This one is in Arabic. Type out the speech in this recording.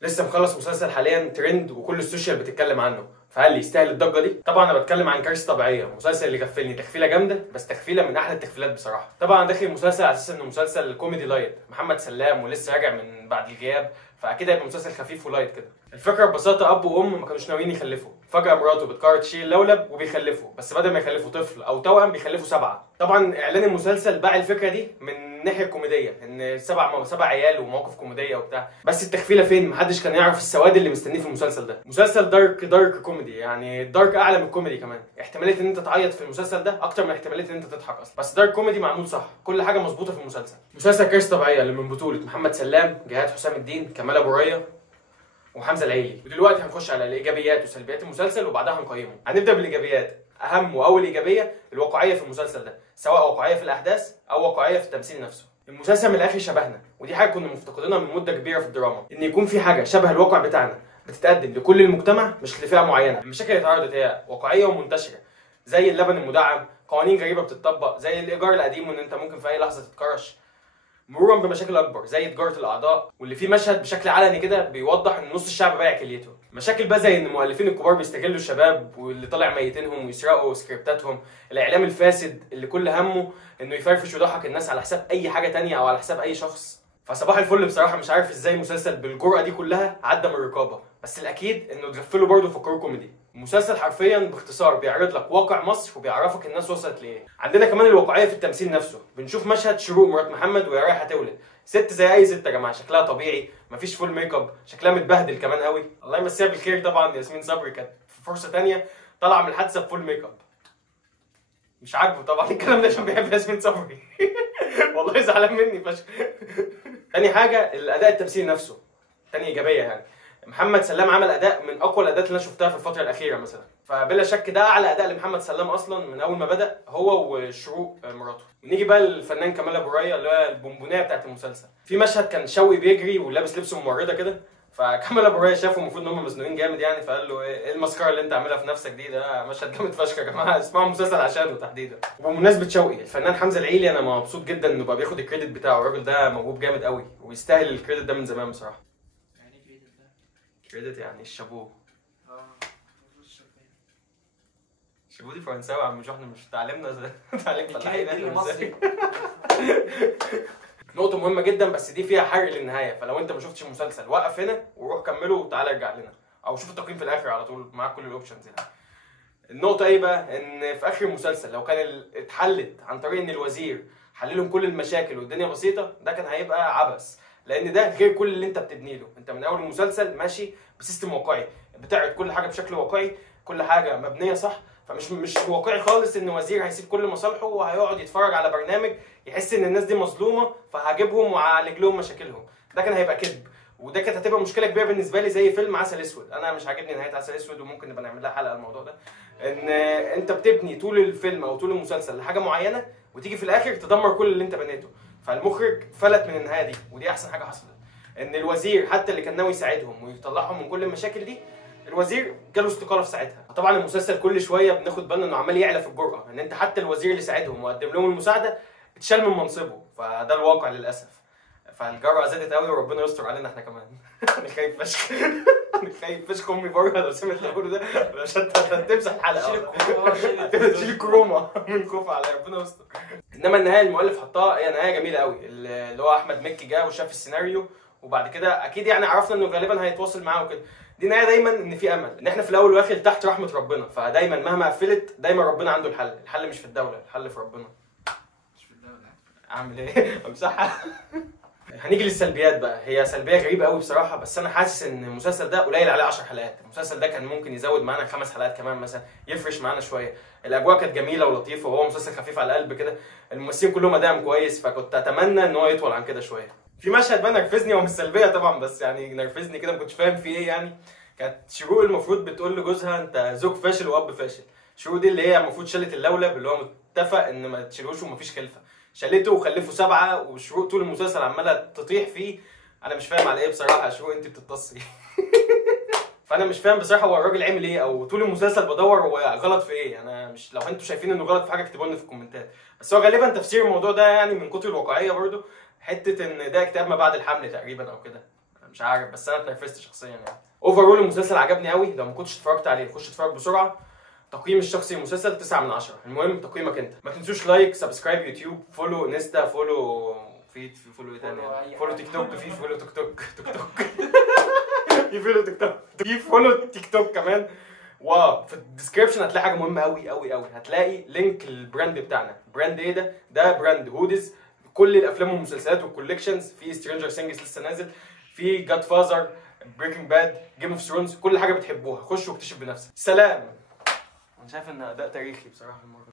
لسه مخلص مسلسل حاليا ترند وكل السوشيال بتتكلم عنه، فهل يستاهل الضجه دي؟ طبعا انا بتكلم عن كارثه طبيعيه، مسلسل اللي غفلني تغفيله جامده، بس تغفيله من احلى التغفيلات بصراحه. طبعا أنا داخل المسلسل على اساس انه مسلسل كوميدي لايت، محمد سلام ولسه راجع من بعد الغياب، فاكيد هيبقى مسلسل خفيف ولايت كده. الفكره ببساطه اب وام ما كانوش ناويين يخلفوا، فجاه مراته بتقرر تشيل اللولب وبيخلفوا، بس بدل ما يخلفوا طفل او توأم بيخلفوا سبعه. طبعا اعلان المسلسل باع الفكره دي من ناحيه كوميديه، ان سبع عيال ومواقف كوميديه وبتاع، بس التخفيله فين؟ محدش كان يعرف السواد اللي مستنيه في المسلسل ده. مسلسل دارك كوميدي، يعني الدارك اعلى من الكوميدي كمان، احتماليه ان انت تعيط في المسلسل ده اكتر من احتماليه ان انت تضحك اصلا، بس دارك كوميدي معمول صح، كل حاجه مظبوطه في المسلسل. مسلسل كارثه طبيعيه اللي من بطوله محمد سلام، جهاد حسام الدين، كمال ابو ريا، وحمزه العيلي. ودلوقتي هنخش على الايجابيات وسلبيات المسلسل وبعدها هنقيمه. هنبدا بالايجابيات. اهم واول ايجابيه الواقعيه في المسلسل ده، سواء واقعيه في الاحداث او واقعيه في التمثيل نفسه. المسلسل من الاخر شبهنا، ودي حاجه كنا مفتقدينها من مده كبيره في الدراما، ان يكون في حاجه شبه الواقع بتاعنا بتتقدم لكل المجتمع مش لفئه معينه. المشاكل اللي اتعرضت هي واقعيه ومنتشره، زي اللبن المدعم، قوانين غريبه بتطبق، زي الايجار القديم وان انت ممكن في اي لحظه تتكرش، مرورا بمشاكل اكبر زي تجاره الاعضاء، واللي فيه مشهد بشكل علني كده بيوضح ان نص الشعب بايع كليته. مشاكل بقى زي ان المؤلفين الكبار بيستغلوا الشباب واللي طالع ميتينهم ويسرقوا سكريبتاتهم، الاعلام الفاسد اللي كل همه انه يفرفش ويضحك الناس على حساب اي حاجه تانية او على حساب اي شخص. فصباح الفل بصراحه، مش عارف ازاي مسلسل بالجرأه دي كلها عدى من الرقابه، بس الاكيد انه تغفله برضه فكره كوميدي. المسلسل حرفيا باختصار بيعرض لك واقع مصر وبيعرفك الناس وصلت لايه. عندنا كمان الواقعيه في التمثيل نفسه، بنشوف مشهد شروق مرات محمد وهي رايحه تولد، ست زي اي ست يا جماعه، شكلها طبيعي، مفيش فول ميك اب، شكلها متبهدل كمان قوي. الله يمسيها بالخير طبعا ياسمين صبري، كانت في فرصه تانية طالعه من الحادثه بفول ميك اب. مش عاجبه طبعا الكلام ده عشان بيحب ياسمين صبري. والله زعلان مني فشخ. تاني حاجه الاداء التمثيلي نفسه، تاني ايجابيه يعني. محمد سلام عمل اداء من اقوى الاداءات اللي انا شفتها في الفتره الاخيره مثلا، فبلا شك ده اعلى اداء لمحمد سلام اصلا من اول ما بدا هو وشروق مراته. نيجي بقى للفنان كمال ابو ريا اللي هو البونبونيه بتاعت المسلسل. في مشهد كان شوقي بيجري ولابس لبس ممرضه كده، فكمال ابو ريا شافه المفروض ان هم مزنوقين جامد يعني، فقال له ايه المسخره اللي انت عاملها في نفسك دي؟ ده مشهد جامد فشخ يا جماعه، اسمعوا المسلسل عشانه تحديدا. وبمناسبه شوقي، الفنان حمزه العيلي انا مبسوط جدا انه بقى بياخد الكريدت بتاعه، الراجل ده موهوب جامد قوي ويستاهل الكريدت ده من زمان بصراحه. يعني ايه كريدت ده؟ كريدت يعني الشابوه. اه المفروض الشرقية. شابوه دي فرنساوي يا عم، مش احنا مش تعلمنا تعليم فلاحين الكريدت احنا المصري. ازاي؟ نقطة مهمة جدا بس دي فيها حرق للنهاية، فلو انت ما شفتش المسلسل وقف هنا وروح كمله وتعالى ارجع لنا، او شوف التقييم في الاخر على طول معاك كل الاوبشنز يعني. النقطة ايه بقى؟ ان في اخر المسلسل لو كان اتحلت عن طريق ان الوزير حل لهم كل المشاكل والدنيا بسيطة، ده كان هيبقى عبث، لان ده غير كل اللي انت بتبني له. انت من اول المسلسل ماشي بسيستم واقعي، بتعرض كل حاجة بشكل واقعي، كل حاجة مبنية صح، فمش واقعي خالص ان وزير هيسيب كل مصالحه وهيقعد يتفرج على برنامج يحس ان الناس دي مظلومه فهجيبهم واعالج لهم مشاكلهم. ده كان هيبقى كذب، وده كانت هتبقى مشكله كبيره بالنسبه لي زي فيلم عسل اسود. انا مش عاجبني نهايه عسل اسود، وممكن نبقى نعمل لها حلقه الموضوع ده، ان انت بتبني طول الفيلم او طول المسلسل لحاجه معينه وتيجي في الاخر تدمر كل اللي انت بنيته. فالمخرج فلت من النهايه دي، ودي احسن حاجه حصلت، ان الوزير حتى اللي كان ناوي يساعدهم ويطلعهم من كل المشاكل دي، الوزير جاله استقاله في ساعتها. طبعا المسلسل كل شويه بناخد بالنا انه عمال يعلى في الجرأه، ان انت حتى الوزير اللي ساعدهم وقدم لهم المساعده اتشال من منصبه، فده الواقع للاسف. فالجرأه زادت قوي وربنا يستر علينا احنا كمان. انا خايف فشخ. انا خايف فشخ امي بره لو سمعت اللي بقوله ده، عشان هتمسح الحلقه، تشيل الكروما من خوف على ربنا يستر. انما النهايه المؤلف حطها هي نهايه جميله قوي، اللي هو احمد مكي جه وشاف السيناريو وبعد كده اكيد يعني عرفنا انه غالبا هيتواصل معاه وكده. دي نهايه دايما ان في امل، ان احنا في الاول والاخر تحت رحمه ربنا، فدايما مهما قفلت دايما ربنا عنده الحل، الحل مش في الدوله، الحل في ربنا. مش في الدولة. اعمل ايه؟ امسحها. هنيجي للسلبيات بقى، هي سلبيه غريبه قوي بصراحه، بس انا حاسس ان المسلسل ده قليل عليه 10 حلقات، المسلسل ده كان ممكن يزود معانا 5 حلقات كمان مثلا، يفرش معانا شويه. الاجواء كانت جميله ولطيفه وهو مسلسل خفيف على القلب كده، الممثلين كلهم ادائهم كويس، فكنت اتمنى ان هو يطول عن كده شويه. في مشهد بقى نرفزني، هو مش سلبيه طبعا بس يعني نرفزني كده، ما كنتش فاهم في ايه يعني. كانت شروق المفروض بتقول لجوزها انت زوج فاشل واب فاشل. شروق دي اللي هي المفروض شالت اللولب اللي هو متفق ان ما تشيلوش ومفيش خلفه، شالته وخلفوا 7، وشروق طول المسلسل عماله تطيح فيه. انا مش فاهم على ايه بصراحه يا شروق، انت بتتصي. فانا مش فاهم بصراحه هو الراجل عمل ايه، او طول المسلسل بدور هو غلط في ايه. انا مش، لو انتوا شايفين انه غلط في حاجه اكتبوا لنا في الكومنتات، بس هو غالبا تفسير الموضوع ده يعني من كتر الواقعيه برده، حته ان ده اكتئاب ما بعد الحمل تقريبا او كده. مش عارف، بس انا اتنرفزت شخصيا يعني. اوفرول المسلسل عجبني قوي، لو ما كنتش اتفرجت عليه خش اتفرج بسرعه. تقييم الشخصي للمسلسل 9 من 10. المهم تقييمك انت. ما تنسوش لايك، سبسكرايب يوتيوب، فولو انستا، فولو في فولو ايه تاني يعني؟ فولو تيك توك، في فولو تيك توك في فولو تيك توك، في فولو تيك توك كمان. واو، في الديسكربشن هتلاقي حاجه مهمه قوي قوي قوي، هتلاقي لينك البراند بتاعنا. براند ايه ده؟ ده براند هوديز، كل الافلام والمسلسلات والكوليكشنز. في سترينجر سينجز لسه نازل، في جاد فازر، بريكنج باد، جيم اوف ثرونز، كل حاجه بتحبوها خش واكتشف بنفسك. سلام. انا شايف ان اداء تاريخي بصراحه المره